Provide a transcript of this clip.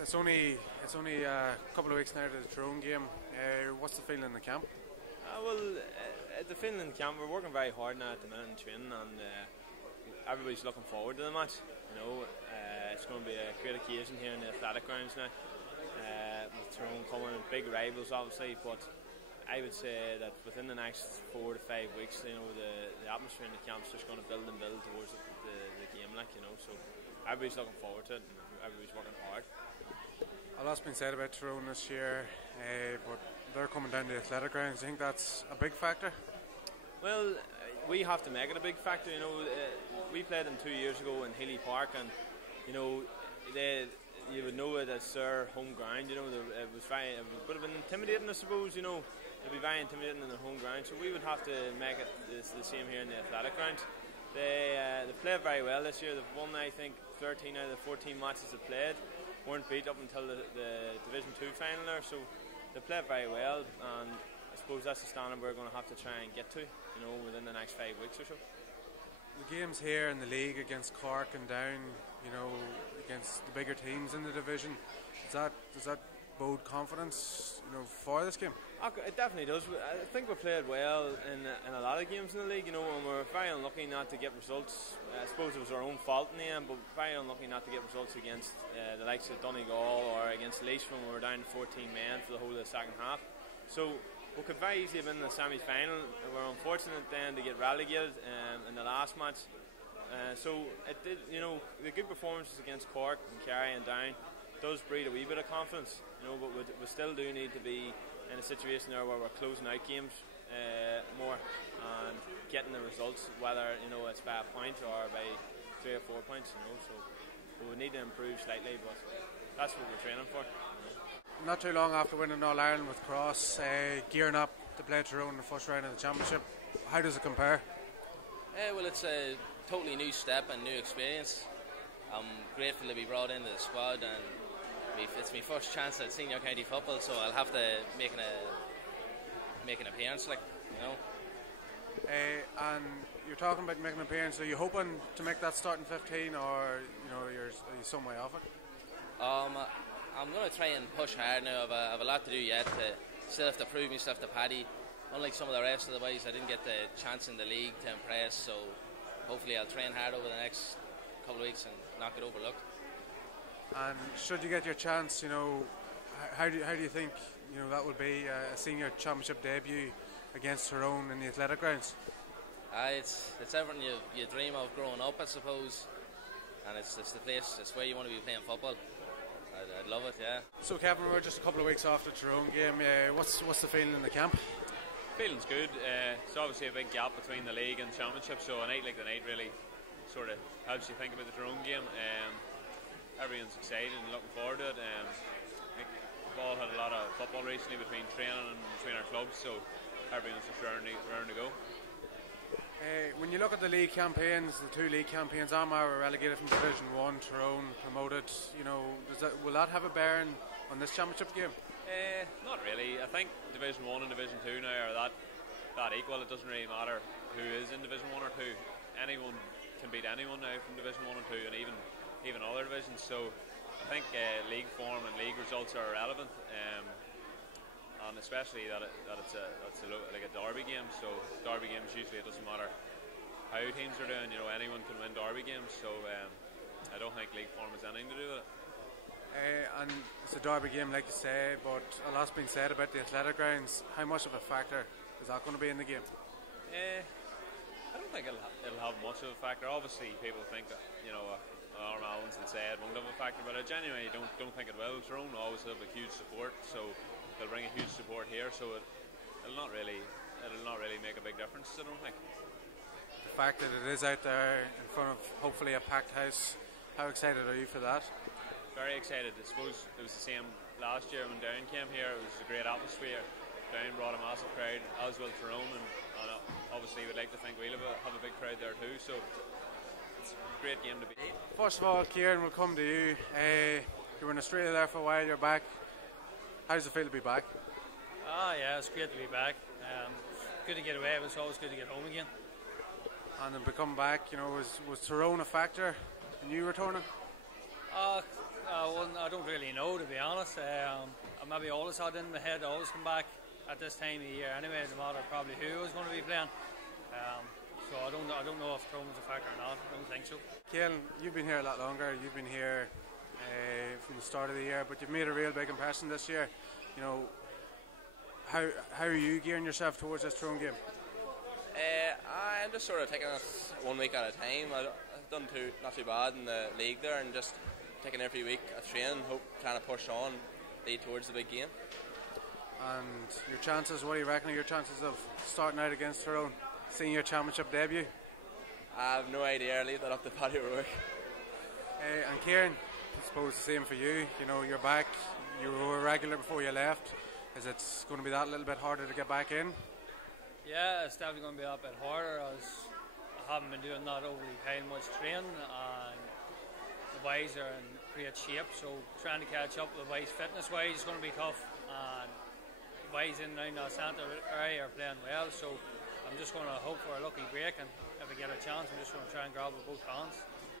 it's only a couple of weeks now to the Tyrone game. What's the feeling in the camp? The feeling in the camp, we're working very hard now at the minute in training, and everybody's looking forward to the match. It's going to be a great occasion here in the athletic grounds now. With Tyrone coming, big rivals obviously, but I would say that within the next 4 to 5 weeks, the atmosphere in the camp's just going to build and build towards the game, so everybody's looking forward to it and everybody's working hard. A lot's been said about Tyrone this year, but they're coming down to the athletic grounds. Do you think that's a big factor? Well, we have to make it a big factor. We played them 2 years ago in Healy Park, and you would know it as their home ground. It would have been intimidating, I suppose. It'd be very intimidating in their home ground, so we would have to make it the same here in the athletic ground. They played very well this year. They've won, I think, 13 out of the 14 matches they played. Weren't beat up until the Division 2 final there, so they played very well, and I suppose that's the standard we're going to have to try and get to, within the next 5 weeks or so. The games here in the league against Cork and Down, against the bigger teams in the division, does that bode confidence, for this game? It definitely does. I think we played well in a lot of games in the league, and we're very unlucky not to get results. I suppose it was our own fault in the end, but very unlucky not to get results against the likes of Donegal or against Laois when we were down 14 men for the whole of the second half. So we could very easily have been in the semi-final. We're unfortunate then to get relegated in the last match. So it did, the good performances against Cork and Kerry and Down does breed a wee bit of confidence, but we still do need to be in a situation there where we're closing out games more and getting the results, whether it's by a point or by 3 or 4 points. So we would need to improve slightly, but that's what we're training for. Not too long after winning All Ireland with Cross, gearing up to play Tyrone in the first round of the championship, how does it compare? Well, it's a totally new step and new experience. I'm grateful to be brought into the squad, and it's my first chance at senior county football, so I'll have to make an appearance, And you're talking about making an appearance. Are you hoping to make that start in 15, or are you some way off it? I'm going to try and push hard now. I have a lot to do yet. Still have to prove myself to Paddy. Unlike some of the rest of the boys, I didn't get the chance in the league to impress, so hopefully I'll train hard over the next couple of weeks and not get overlooked. And should you get your chance, how do you think that will be a senior championship debut against Tyrone in the athletic grounds? It's everything you dream of growing up, I suppose, and it's the place, it's where you want to be playing football. I'd love it, yeah. So Kevin, we're just a couple of weeks off the Tyrone game. What's the feeling in the camp? Feeling's good. It's obviously a big gap between the league and championship, so a night like the night really sort of helps you think about the Tyrone game. Everyone's excited and looking forward to it. We've all had a lot of football recently between training and between our clubs, so everyone's just raring to go. When you look at the league campaigns, the 2 league campaigns, Armagh were relegated from Division 1, Tyrone promoted. Will that have a bearing on this championship game? Not really. I think Division 1 and Division 2 now are that equal. It doesn't really matter who is in Division 1 or 2. Anyone can beat anyone now from Division 1 and 2, and even other divisions. So I think league form and league results are irrelevant, and especially that it's like a derby game. So derby games usually it doesn't matter how teams are doing. Anyone can win derby games. So I don't think league form has anything to do with it. And it's a derby game, like you say, but a lot's been said about the athletic grounds. How much of a factor is that going to be in the game? I don't think it'll have much of a factor. Obviously, people think that Armagh will say it won't have a factor, but I genuinely don't think it will. Tyrone always have a huge support, so they'll bring a huge support here. So it'll not really make a big difference, I don't think. The fact that it is out there in front of hopefully a packed house, how excited are you for that? Very excited. I suppose it was the same last year when Down came here. It was a great atmosphere. Down brought a massive crowd, as will Tyrone, and obviously we'd like to think we'll have a big crowd there too, so it's a great game to be. First of all, Kieran, we'll come to you. You were in Australia there for a while, you're back. How does it feel to be back? Yeah, it's great to be back. Good to get away, but it's always good to get home again. And then to come back, was Tyrone a factor in you returning? I don't really know, to be honest. I maybe always had in my head I always come back at this time of year anyway, no matter probably who was going to be playing. So I don't know if Tyrone's a factor or not. I don't think so. Ciaran, you've been here a lot longer. You've been here from the start of the year, but you've made a real big impression this year. You know, how are you gearing yourself towards this Tyrone game? I'm just sort of taking it 1 week at a time. I've done not too bad in the league there, and just taking every week a train, trying to push on, lead towards the big game. And your chances, what do you reckon are your chances of starting out against Tyrone, seeing your championship debut? I have no idea. I'll leave that up to Paddy O'Rourke. And Ciaran, I suppose the same for you. You know, you're back. You were a regular before you left. Is it going to be that little bit harder to get back in? Yeah, it's definitely going to be a bit harder, as I haven't been doing that overly paying much training, and the boys are in great shape, so trying to catch up with the boys fitness wise is going to be tough, and the boys in and around the centre area are playing well, so I'm just going to hope for a lucky break, and if I get a chance I'm just going to try and grab with both hands.